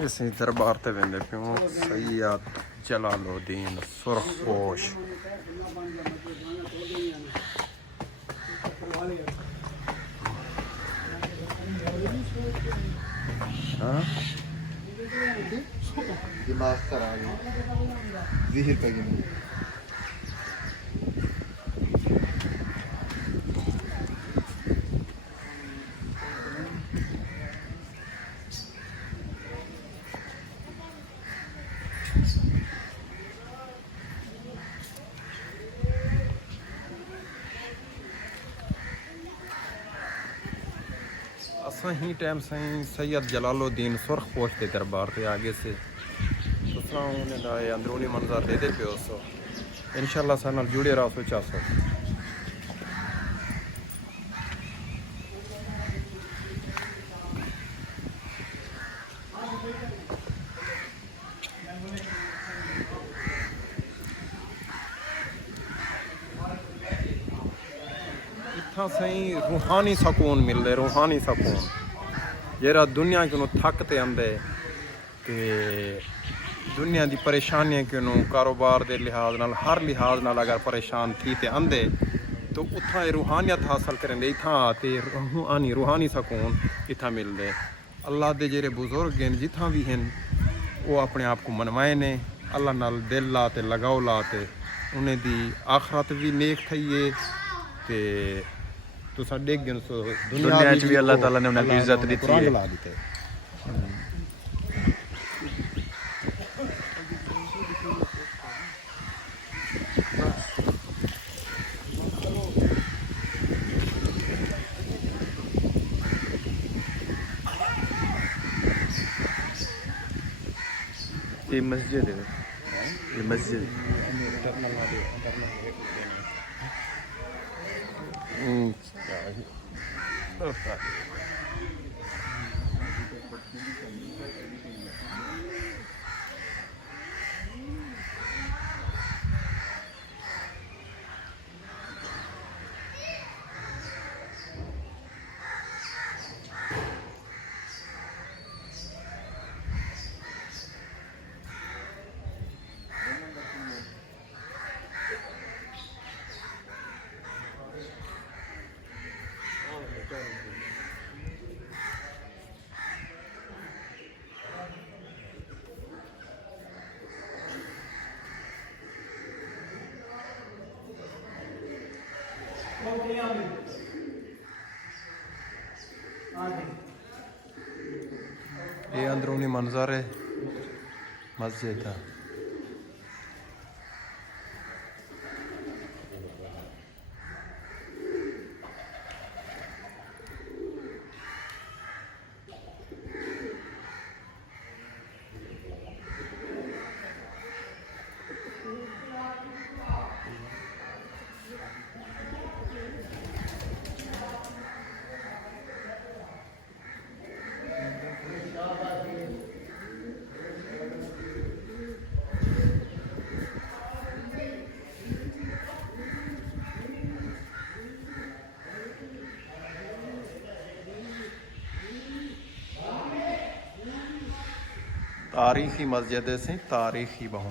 इसी दरबार ते वेंदे पियो सैयद जलालुद्दीन सुरखपोश। हाँ दिमाग खराब है, ज़हर का गिनती। असा ही टाइम साईं सैयद जलालुद्दीन सुरखपोश के दरबार के आगे से तुसा उन्हें अंदरूनी मंजर दे पियो सो इंशाल्लाह सा नाल जुड़े रहो सो चासो। इत्थां सही रूहानी सकून मिलदे, रूहानी सकून जेरा दुनिया क्यों थक ते आंदे ते दुनिया दी परेशानियां क्यों कारोबार के लिहाज नाल हर लिहाज नाल अगर परेशान थी ते आंदे तो उत्थां रूहानियत हासिल करेंदे इत्थां आते रूहानी सकून इत्थां मिलदे। अल्लाह दे जेरे बुजुर्ग हैं जित्थां भी हैं वो अपने आप को मनवाए ने अल्लाह नाल दिल ला ते लगाओ ला ते उन्हें दी आखरत भी नेक थई है ते तुसा देख गन सो दुनिया च भी अल्लाह ताला ने उन्हें इज्जत दी थी है। ये मस्जिद है, ये मस्जिद ये अंदरूनी मंजर है मस्जिद का। तारीखी मस्जिद से तारीखी बहु